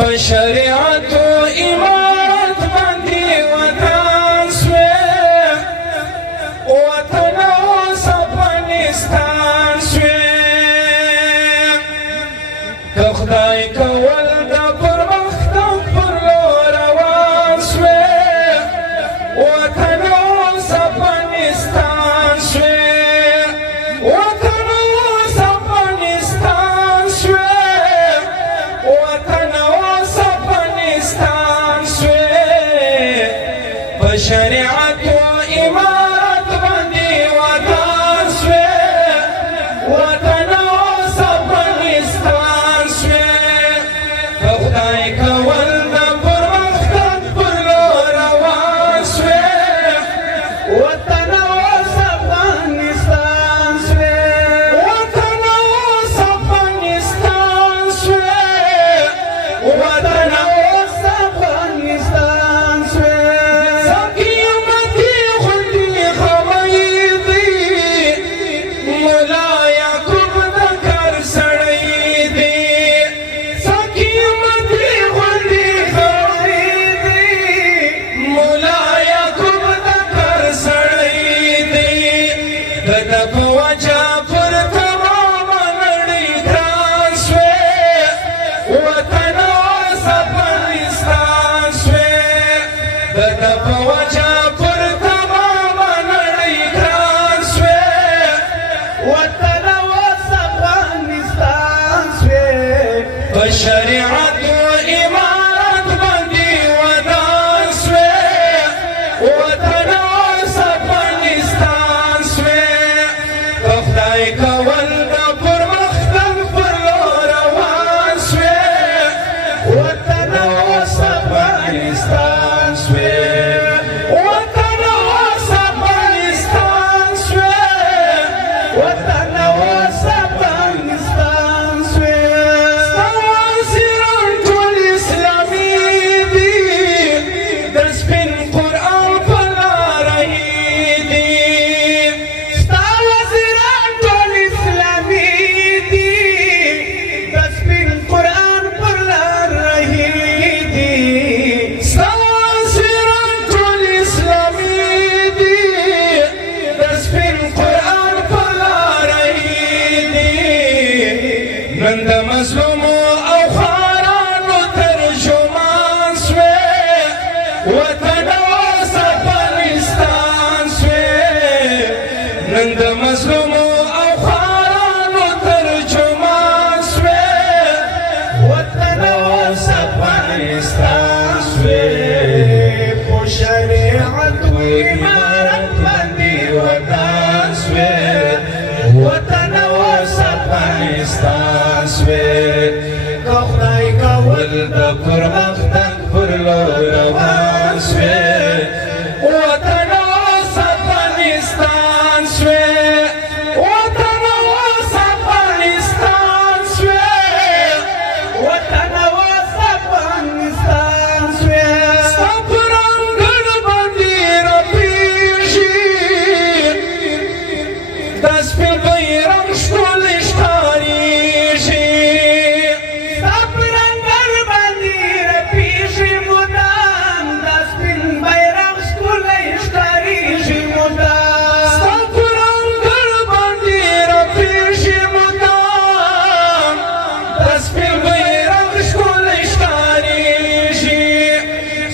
فشریعت و امارت باندې ودان سوې وطن اوس افغانستان سوې که خدای کول د پرمختګ پر لور روان سوې وطن اوس افغانستان سوې وطن اوس افغانستان سوې وطن اوس افغانستان سوې په شریعت و امارت باندې ودان سوې وطن اوس افغانستان سوې که خدای کول د پرمختګ پر لور روان سوې وطن اوس افغانستان سوې وطن اوس افغانستان سوې وطن اوس افغانستان سوې سقیمتي غوندې خمیدي ملا یعقوب د کار سړی دی سقیمتي غوندې خمیدي ملا یعقوب د کار سړی دی د ده په وجه پر تمامه نړۍ ګران سوې وطن اوس افغانستان سوې د ده په وجه پر تمامه نړۍ ګران سوې وطن اوس افغانستان سوې په شریعت و امارت باندې ودان سوې وطن اوس افغانستان سوې که خدای کول د پرمختګ پر لور روان سوې وطن اوس افغانستان سوې وطن اوس افغانستان سوې وطن اوس افغانستان سوې ستا وزیران ټول اسلامي دي د سپین قرآن په لاره دي ستا وزیران ټول اسلامي دي د سپین قرآن په لاره دي ستا وزیران ټول اسلامي دي د سپین قرآن په لاره دي نن د مظلومو او خوارانو ترجمان سوې وطن اوس افغانستان سوې نن د مظلومو او خوارانو ترجمان سوې وطن اوس افغانستان سوې په شریعت و امارت باندې ودان سوې وطن اوس افغانستان سوې که خدای کول د پرمختګ پر لور روان سوې وطن اوس افغانستان سوې وطن اوس افغانستان سوې وطن اوس افغانستان سوې ستا په رنګړ باندې رپېږي د سپین بیرغ ښکلی ښکارېږي ستا په رنګړ باندې رپېږي مدام د سپین بیرغ ښکلی ښکارېږي مدام ستا په رنګړ باندې رپېږي مدام د سپین بیرغ ښکلی ښکارېږي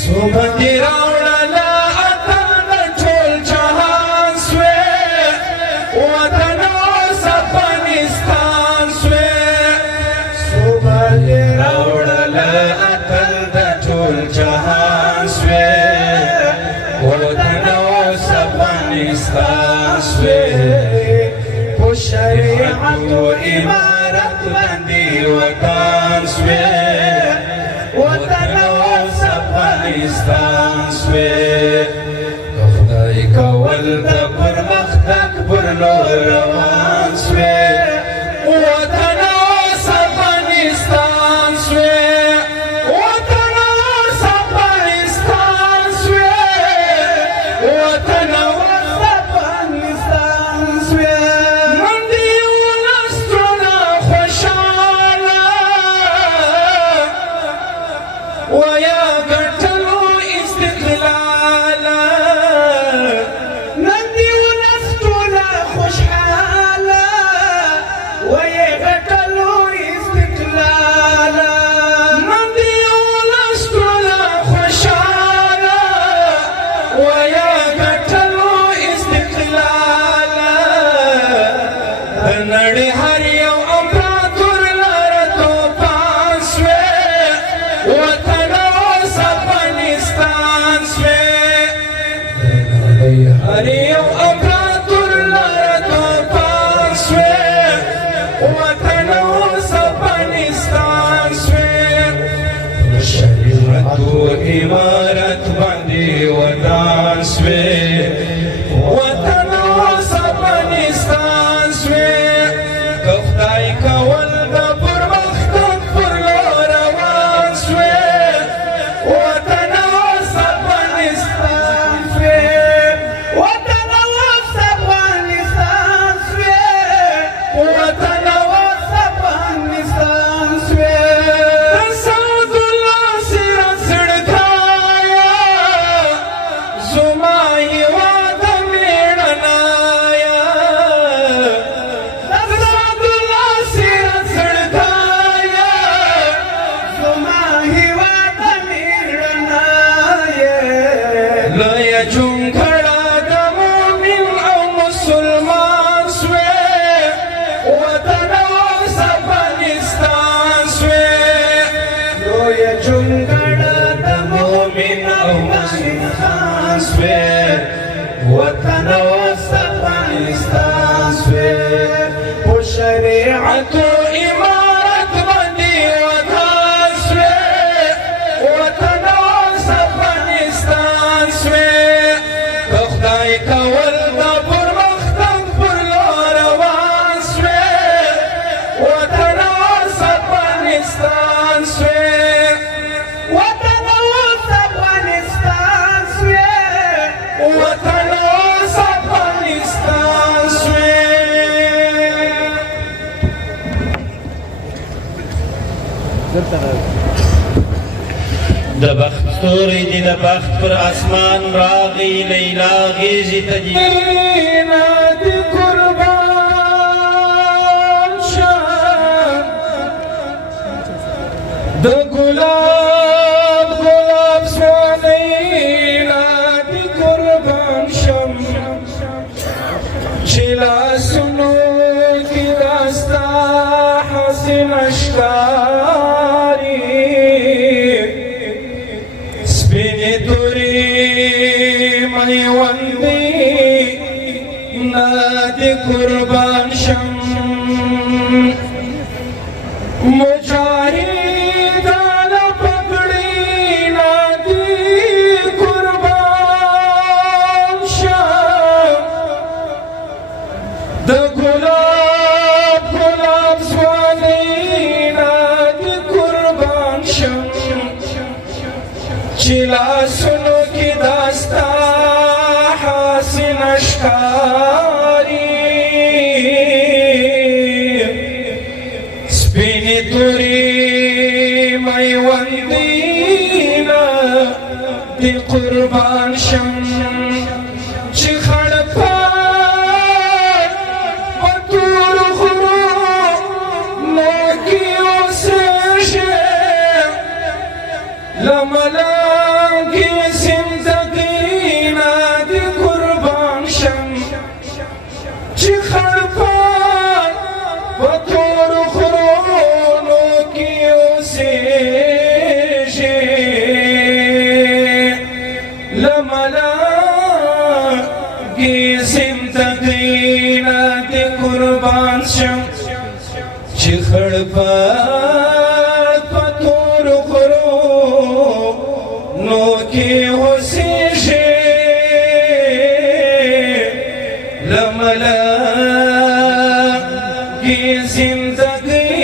صوبه دې راوړله اتل د ټول جهان سوې وطن اوس افغانستان سوې صوبه دې راوړله اتل د ټول جهان سوې وطن اوس افغانستان سوې په شریعت و امارت باندې ودان سوې وطن اوس افغانستان سوې که خدای کول د پرمختګ پر لور روان سوې وطن اوس افغانستان سوې وطن اوس افغانستان سوې وطن اوس افغانستان سوې من دې ولس ټوله خوشحاله وطن اوس افغانستان سوی شریعت و امارت باندې ودان سوی وطن اوس افغانستان سوی که خدای کول د پرمختګ پر لور روان سوی وطن اوس افغانستان سوی وطن اوس افغانستان سوی وطن اوس افغانستان سوی سعد الله سره سړکایا زما هیواد میړنایا سعد الله سره سړکایا زما هیواد میړنایا لوی جونګړه د مؤمن او مسلمان سوی وطن اوس افغانستان سوی لوی جونګړه د مؤمن او مسلمان سوی وطن اوس افغانستان سوی په شریعت و امارت باندې ودان سوی وطن اوس افغانستان سوی که خدای کول د پرمختګ پر لور روان سوی وطن اوس افغانستان سوی وطن اوس افغانستان سوی وطن اوس افغانستان سوی د بخت ستوري دي د بخت پر اسمان راغی لیلا غیږې ته دي نادي قربان شم د ګلاب ګلاب سواني نادي قربان شم چې لاسونو کې داستا حسین اشکاري سپینې تورې میوندې نادي قربان شم مجاهدانه پګړې نادي قربان شم د ګلاب ګلاب ځوانۍ نادي قربان شم چې لاسونو کې داستا حسین اشکاري سپینې تورې میوندې نادي قربان شم چې خړ پړ په تورو غرونو کې اوسېږي له ملنګې زندګۍ نادي قربان شم چې خړ پړ په تورو غرونو کې اوسېږي له ملنګې زندګۍ نادي قربان شم چې خړ پړ په تورو غرونو کې اوسېږي له ملنګې زندګۍ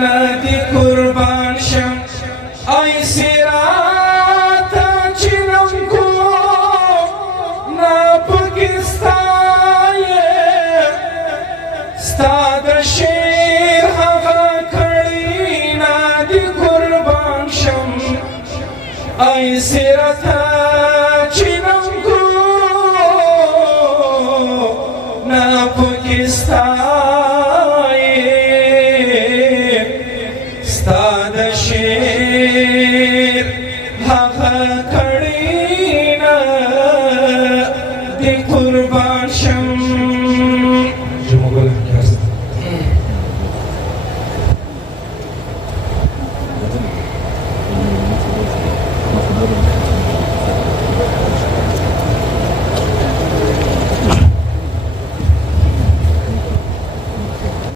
نادي قربان شم ای سراته چې رنګو نه پکې ستایې ستا د شعر هغه کړۍ نادي قربان شم ای سراته